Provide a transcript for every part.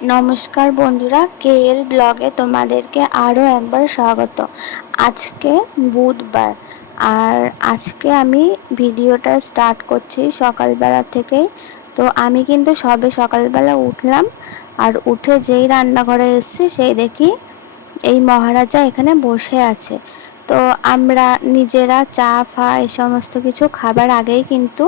নমস্কার বন্ধুরা, কেএল ব্লগে তোমাদেরকে আরও একবার স্বাগত। আজকে বুধবার, আর আজকে আমি ভিডিওটা স্টার্ট করছি সকালবেলা থেকেই। তো আমি কিন্তু সবে সকালবেলা উঠলাম, আর উঠে যেই রান্নাঘরে এসেছি সেই দেখি এই মহারাজা এখানে বসে আছে। তো আমরা নিজেরা চা ফা এই সমস্ত কিছু খাবার আগেই কিন্তু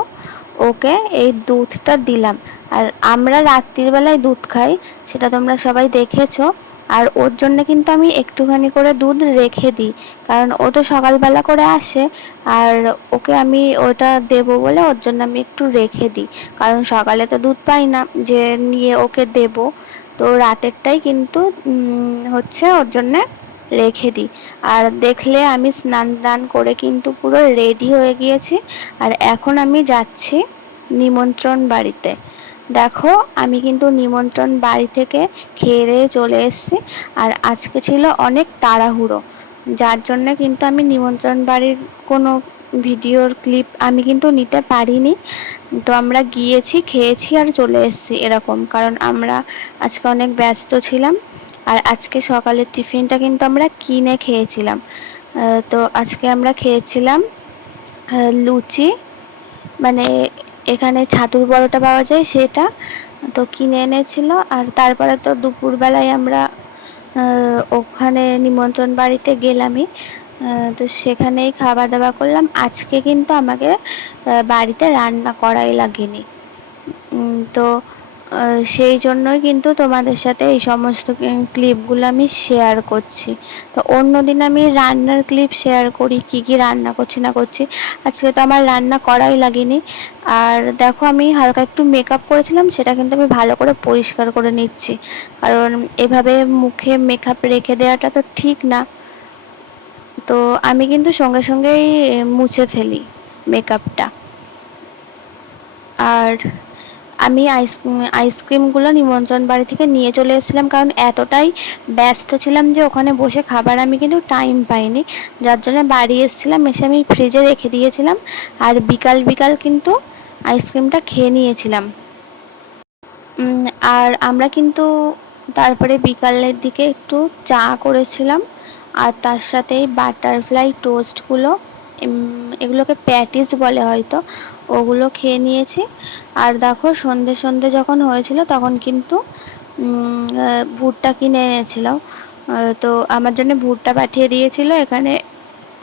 ওকে এই দুধটা দিলাম। আর আমরা রাত্রির বেলায় দুধ খাই, সেটা তোমরা সবাই দেখেছো। আর ওর জন্য কিন্তু আমি একটুখানি করে দুধ রেখে দিই, কারণ ও তো সকালবেলা করে আসে, আর ওকে আমি ওটা দেবো বলে ওর জন্য আমি একটু রেখে দিই। কারণ সকালে তো দুধ পাই না যে নিয়ে ওকে দেবো, তো রাতেরটাই কিন্তু হচ্ছে ওর জন্যে রেখে দিই। আর দেখলে আমি স্নান টান করে কিন্তু পুরো রেডি হয়ে গিয়েছি, আর এখন আমি যাচ্ছি নিমন্ত্রণ বাড়িতে। দেখো, আমি কিন্তু নিমন্ত্রণ বাড়ি থেকে খেয়ে চলে এসেছি। আর আজকে ছিল অনেক তাড়াহুড়ো, যার জন্য কিন্তু আমি নিমন্ত্রণ বাড়ির কোনো ভিডিওর ক্লিপ আমি কিন্তু নিতে পারিনি। তো আমরা গিয়েছি, খেয়েছি আর চলে এসেছি এরকম, কারণ আমরা আজকে অনেক ব্যস্ত ছিলাম। আর আজকে সকালের টিফিনটা কিন্তু আমরা কিনে খেয়েছিলাম। তো আজকে আমরা খেয়েছিলাম লুচি, মানে এখানে ছাতুর পরোটা পাওয়া যায় সেটা, তো কিনে এনেছিল। আর তারপরে তো দুপুরবেলায় আমরা ওখানে নিমন্ত্রণ বাড়িতে গেলামই। তো সেখানেই খাওয়া দাওয়া করলাম। আজকে কিন্তু আমাকে বাড়িতে রান্না করাই লাগেনি। তো সেই জন্যই কিন্তু তোমাদের সাথে এই সমস্ত ক্লিপগুলো আমি শেয়ার করছি। তো অন্যদিন আমি রান্নার ক্লিপ শেয়ার করি, কি কি রান্না করছি না করছি। আজকে তো আমার রান্না করাই লাগেনি। আর দেখো, আমি হালকা একটু মেকআপ করেছিলাম, সেটা কিন্তু আমি ভালো করে পরিষ্কার করে নিচ্ছি, কারণ এভাবে মুখে মেকআপ রেখে দেওয়াটা তো ঠিক না। তো আমি কিন্তু সঙ্গে সঙ্গেই মুছে ফেলি মেকআপটা। আর আমি আইসক্রিমগুলো নিমন্ত্রণ বাড়ি থেকে নিয়ে চলে এসেছিলাম, কারণ এতটাই ব্যস্ত ছিলাম যে ওখানে বসে খাবার আমি কিন্তু টাইম পাইনি, যার জন্য বাড়ি এসেছিলাম, এসে আমি ফ্রিজে রেখে দিয়েছিলাম। আর বিকাল বিকাল কিন্তু আইসক্রিমটা খেয়ে নিয়েছিলাম। আর আমরা কিন্তু তারপরে বিকালের দিকে একটু চা করেছিলাম, আর তার সাথে বাটারফ্লাই টোস্টগুলো, এগুলোকে প্যাটিস বলে হয়তো, ওগুলো খেয়ে নিয়েছি। আর দেখো, সন্ধে সন্ধে যখন হয়েছিল তখন কিন্তু ভুট্টা কিনে এনেছিল, তো আমার জন্য ভুট্টা পাঠিয়ে দিয়েছিল। এখানে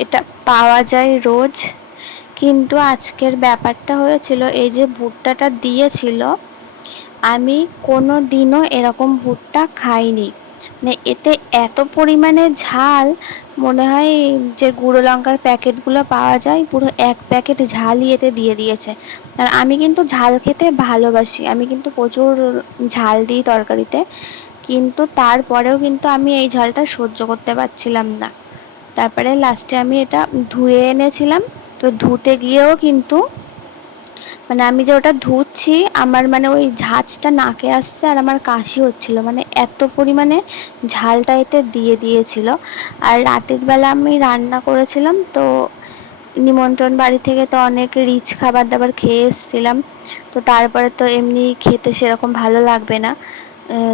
এটা পাওয়া যায় রোজ, কিন্তু আজকের ব্যাপারটা হয়েছিল এই যে ভুট্টাটা দিয়েছিল, আমি কোনো দিনও এরকম ভুট্টা খাইনি। মানে এতে এত পরিমাণে ঝাল, মনে হয় যে গুঁড়ো লঙ্কার প্যাকেটগুলো পাওয়া যায় পুরো এক প্যাকেট ঝালই এতে দিয়ে দিয়েছে। আর আমি কিন্তু ঝাল খেতে ভালোবাসি, আমি কিন্তু প্রচুর ঝাল দিই তরকারিতে, কিন্তু তারপরেও কিন্তু আমি এই ঝালটা সহ্য করতে পারছিলাম না। তারপরে লাস্টে আমি এটা ধুয়ে এনেছিলাম। তো ধুতে গিয়েও কিন্তু, মানে আমি যে ওটা ধুচ্ছি, আমার মানে ওই ঝাঁঝটা নাকে আসছে আর আমার কাশি হচ্ছিল, মানে এত পরিমাণে ঝালটা এতে দিয়ে দিয়েছিল। আর রাতের বেলা আমি রান্না করেছিলাম, তো নিমন্ত্রণ বাড়ি থেকে তো অনেক রিচ খাবার দাবার খেয়ে এসেছিলাম। তো তারপরে তো এমনি খেতে সেরকম ভালো লাগবে না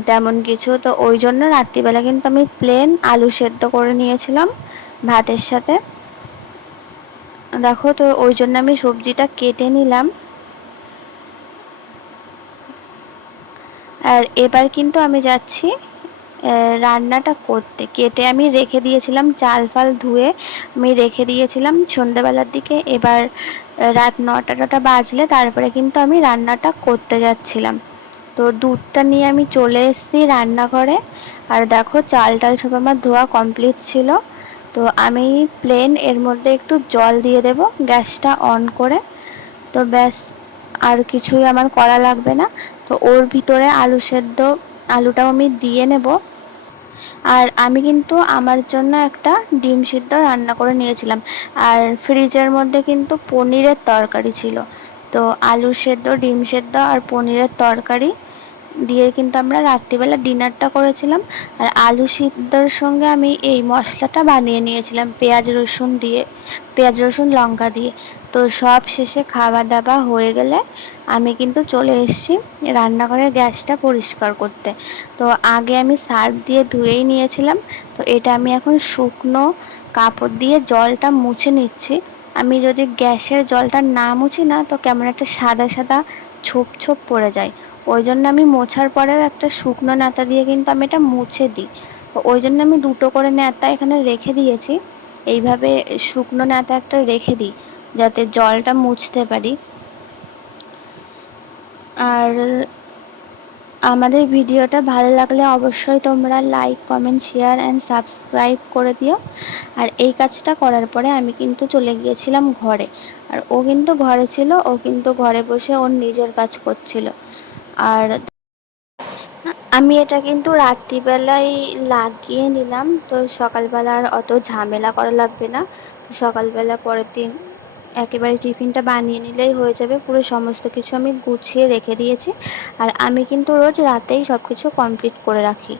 তেমন কিছু, তো ওই জন্য রাত্রিবেলা কিন্তু আমি প্লেন আলু সেদ্ধ করে নিয়েছিলাম ভাতের সাথে। দেখো, তো ওই জন্য আমি সবজিটা কেটে নিলাম। আর এবার কিন্তু আমি যাচ্ছি রান্নাটা করতে। কেটে আমি রেখে দিয়েছিলাম, চাল ফাল ধুয়ে আমি রেখে দিয়েছিলাম সন্ধ্যাবেলার দিকে। এবার রাত 9টা বাজলে তারপরে কিন্তু আমি রান্নাটা করতে যাচ্ছিলাম। তো দুধটা নিয়ে আমি চলে এসেছি রান্নাঘরে। আর দেখো, চাল টাল সব আমার ধোয়া কমপ্লিট ছিল। তো আমি প্লেন এর মধ্যে একটু জল দিয়ে দেব গ্যাসটা অন করে। তো ব্যাস, আর কিছুই আমার করা লাগবে না। তো ওর ভিতরে আলু সেদ্ধ, আলুটাও আমি দিয়ে নেব। আর আমি কিন্তু আমার জন্য একটা ডিম সিদ্ধ রান্না করে নিয়েছিলাম। আর ফ্রিজের মধ্যে কিন্তু পনিরের তরকারি ছিল। তো আলু সেদ্ধ, ডিম সেদ্ধ আর পনিরের তরকারি দিয়ে কিন্তু আমরা রাত্রিবেলা ডিনারটা করেছিলাম। আর আলু সিদ্ধর সঙ্গে আমি এই মশলাটা বানিয়ে নিয়েছিলাম পেঁয়াজ রসুন দিয়ে, পেঁয়াজ রসুন লঙ্কা দিয়ে। তো সব শেষে খাওয়া দাওয়া হয়ে গেলে আমি কিন্তু চলে এসেছি রান্নাঘরের গ্যাসটা পরিষ্কার করতে। তো আগে আমি সার্ফ দিয়ে ধুয়েই নিয়েছিলাম। তো এটা আমি এখন শুকনো কাপড় দিয়ে জলটা মুছে নিচ্ছি। আমি যদি গ্যাসের জলটা না মুছি না, তো কেমন একটা সাদা সাদা ছোপ ছোপ পড়ে যায়। ওই জন্য আমি মোছার পরেও একটা শুকনো ন্যাতা দিয়ে কিন্তু আমি এটা মুছে দিই। তো ওই জন্য আমি দুটো করে ন্যাতা এখানে রেখে দিয়েছি। এইভাবে শুকনো ন্যাতা একটা রেখে দিই যাতে জলটা মুছতে পারি। আর আমাদের ভিডিওটা ভালো লাগলে অবশ্যই তোমরা like comment share and subscribe করে দিও। আর এই কাজটা করার পরে আমি কিন্তু চলে গিয়েছিলাম ঘরে। আর ও কিন্তু ঘরে ছিল, ও কিন্তু ঘরে বসে ওর নিজের কাজ করছিল। আর আমি এটা কিন্তু রাত্রিবেলায় লাগিয়ে নিলাম, তো সকালবেলা আর অত ঝামেলা করা লাগবে না। তো সকালবেলা পরের দিন একেবারে টিফিনটা বানিয়ে নিলেই হয়ে যাবে। পুরো সমস্ত কিছু আমি গুছিয়ে রেখে দিয়েছি। আর আমি কিন্তু রোজ রাতেই সব কিছু কমপ্লিট করে রাখি,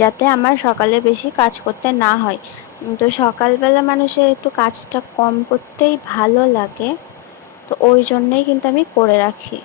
যাতে আমার সকালে বেশি কাজ করতে না হয়। তো সকালবেলা মানুষের একটু কাজটা কম করতেই ভালো লাগে, তো ওই জন্যই কিন্তু আমি করে রাখি।